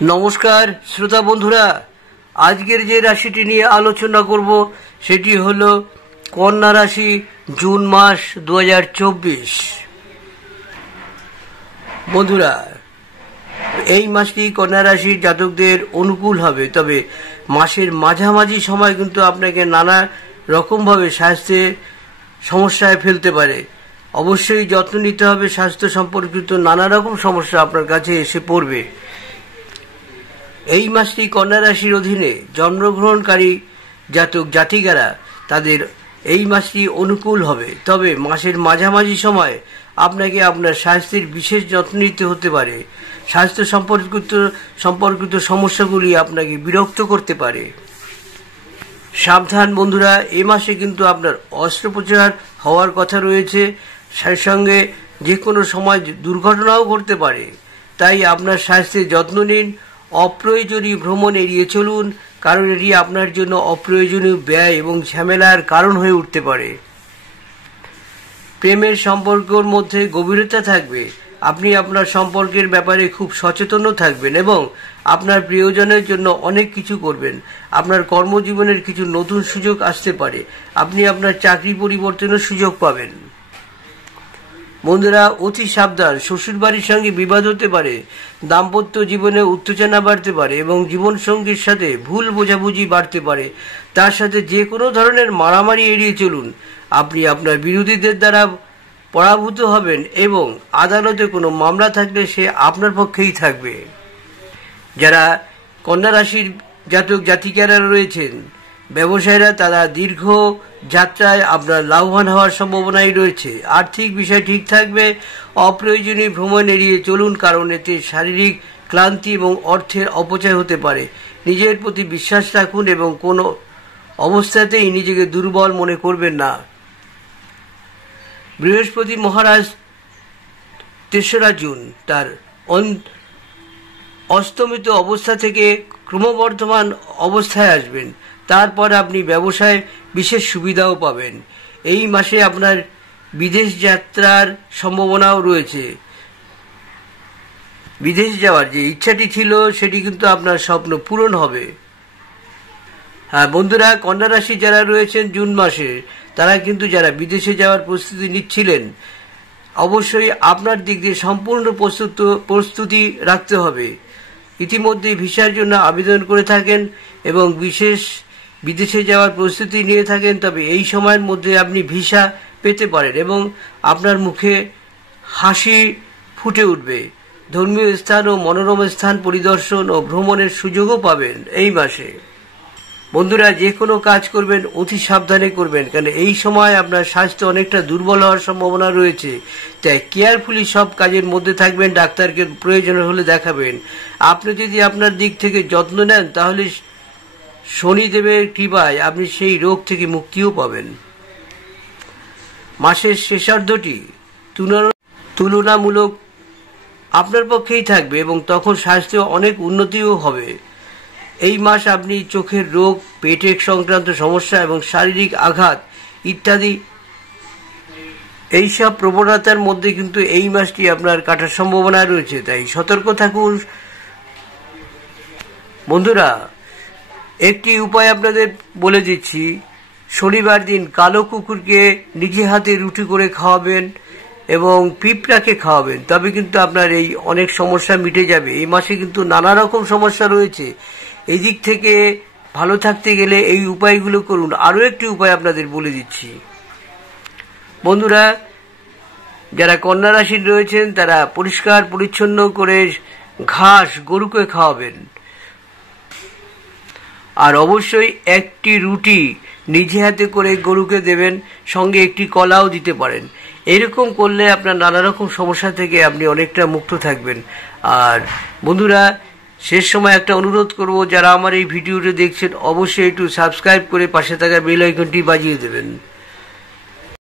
নমস্কার শ্রোতা বন্ধুরা, আজকের যে রাশিটি নিয়ে আলোচনা করব সেটি হলো কন্যা রাশি, জুন মাস 2024। বন্ধুরা, এই মাসটি কন্যা রাশির জাতকদের অনুকূল হবে, তবে মাসের মাঝামাঝি সময় কিন্তু আপনাকে নানা রকমভাবে স্বাস্থ্যে সমস্যায় ফেলতে পারে। অবশ্যই যত্ন নিতে হবে, স্বাস্থ্য সম্পর্কিত নানা রকম সমস্যা আপনার কাছে এসে পড়বে। এই মাসটি কন্যা রাশির অধীনে জন্মগ্রহণকারী জাতক জাতিকারা তাদের এই মাসটি অনুকূল হবে, তবে মাসের মাঝামাঝি সময় আপনাকে আপনার স্বাস্থ্যের বিশেষ যত্ন নিতে হতে পারে। স্বাস্থ্য সম্পর্কিত সমস্যাগুলি আপনাকে বিরক্ত করতে পারে। সাবধান বন্ধুরা, এ মাসে কিন্তু আপনার অস্ত্রোপচার হওয়ার কথা রয়েছে, সেই সঙ্গে যে কোনো সময় দুর্ঘটনাও ঘটতে পারে। তাই আপনার স্বাস্থ্যের যত্ন নিন। অপ্রয়োজনীয় ভ্রমণ এড়িয়ে চলুন, কারণ এটি আপনার জন্য অপ্রয়োজনীয় ব্যয় এবং ঝামেলার কারণ হয়ে উঠতে পারে। প্রেমের সম্পর্কের মধ্যে গভীরতা থাকবে। আপনি আপনার সম্পর্কের ব্যাপারে খুব সচেতনও থাকবেন এবং আপনার প্রিয়জনের জন্য অনেক কিছু করবেন। আপনার কর্মজীবনের কিছু নতুন সুযোগ আসতে পারে। আপনি আপনার চাকরি পরিবর্তনের সুযোগ পাবেন। বন্ধুরা, অতি সাবধান, শ্বশুরবাড়ির সঙ্গে বিবাদ হতে পারে, দাম্পত্য জীবনে উত্তেজনা বাড়তে পারে এবং জীবনসঙ্গীর সাথে ভুল বোঝাবুঝি বাড়তে পারে। তার সাথে যে কোনো ধরনের মারামারি এড়িয়ে চলুন। আপনি আপনার বিরোধীদের দ্বারা পরাভূত হবেন এবং আদালতে কোনো মামলা থাকলে সে আপনার পক্ষেই থাকবে। যারা কন্যা রাশির জাতক জাতিকারা রয়েছেন, ব্যবসায়ীরা, তারা দীর্ঘ যাত্রায় আপনার লাভবান হওয়ার সম্ভাবনাই রয়েছে। আর্থিক বিষয় ঠিক থাকবে। অপ্রয়োজনীয় ভ্রমণ এড়িয়ে চলুন, কারণ এতে শারীরিক ক্লান্তি এবং অর্থের অপচয় হতে পারে। নিজের প্রতি বিশ্বাস রাখুন এবং কোনো অবস্থাতেই নিজেকে দুর্বল মনে করবেন না। বৃহস্পতি মহারাজ 3রা জুন তার অস্তমিত অবস্থা থেকে ক্রমবর্ধমান অবস্থায় আসবেন। তারপর আপনি ব্যবসায় বিশেষ সুবিধাও পাবেন। এই মাসে আপনার বিদেশ যাত্রার সম্ভাবনাও রয়েছে। বিদেশ যাওয়ার যে ইচ্ছাটি ছিল সেটি কিন্তু আপনার স্বপ্ন পূরণ হবে। হ্যাঁ বন্ধুরা, কন্যা রাশি যারা রয়েছেন জুন মাসে, তারা কিন্তু যারা বিদেশে যাওয়ার প্রস্তুতি নিচ্ছিলেন, অবশ্যই আপনার দিক দিয়ে সম্পূর্ণ প্রস্তুতি রাখতে হবে। ইতিমধ্যে ভিসার জন্য আবেদন করে থাকেন এবং বিদেশে যাওয়ার প্রস্তুতি নিয়ে থাকেন, তবে এই সময়ের মধ্যে আপনি ভিসা পেতে পারেন এবং আপনার মুখে হাসি ফুটে উঠবে। ধর্মীয় স্থান ও মনোরম স্থান পরিদর্শন ও ভ্রমণের সুযোগও পাবেন এই মাসে। বন্ধুরা, যে কোনো কাজ করবেন অতি সাবধানে করবেন, কারণ এই সময় আপনার স্বাস্থ্য অনেকটা দুর্বল হওয়ার সম্ভাবনা রয়েছে। তাই কেয়ারফুলি সব কাজের মধ্যে থাকবেন। ডাক্তারকে প্রয়োজন হলে দেখাবেন। আপনি যদি আপনার দিক থেকে যত্ন নেন, তাহলে শনিদেবের কৃপায় আপনি সেই রোগ থেকে মুক্তিও পাবেন। মাসের শেষার্ধটি তুলনামূলক আপনার পক্ষেই থাকবে এবং তখন স্বাস্থ্য অনেক উন্নতিও হবে। এই মাস আপনি চোখের রোগ, পেটের সংক্রান্ত সমস্যা এবং শারীরিক আঘাত ইত্যাদি এইসব প্রবণতার মধ্যে কিন্তু এই মাসটি আপনার কাটার সম্ভাবনা রয়েছে। তাই সতর্ক থাকুন। বন্ধুরা, একটি উপায় আপনাদের বলে দিচ্ছি। শনিবার দিন কালো কুকুরকে নিজে হাতে রুটি করে খাওয়াবেন এবং পিঁপড়াকে খাওয়াবেন, তবে কিন্তু আপনার এই অনেক সমস্যা মিটে যাবে। এই মাসে কিন্তু নানা রকম সমস্যা রয়েছে। এই দিক থেকে ভালো থাকতে গেলে এই উপায়গুলো করুন। আরও একটি উপায় আপনাদের বলে দিচ্ছি। বন্ধুরা, যারা কন্যা রাশির রয়েছেন, তারা পরিষ্কার পরিচ্ছন্ন করে ঘাস গরুকে খাওয়াবেন। আর অবশ্যই একটি রুটি নিজে হাতে করে গরুকে দেবেন, সঙ্গে একটি কলাও দিতে পারেন। এরকম করলে আপনার নানা রকম সমস্যা থেকে আপনি অনেকটা মুক্ত থাকবেন। আর বন্ধুরা, শেষ সময় একটা অনুরোধ করব, যারা আমার এই ভিডিওটি দেখছেন অবশ্যই একটু সাবস্ক্রাইব করে পাশে থাকা বেল আইকনটি বাজিয়ে দেবেন।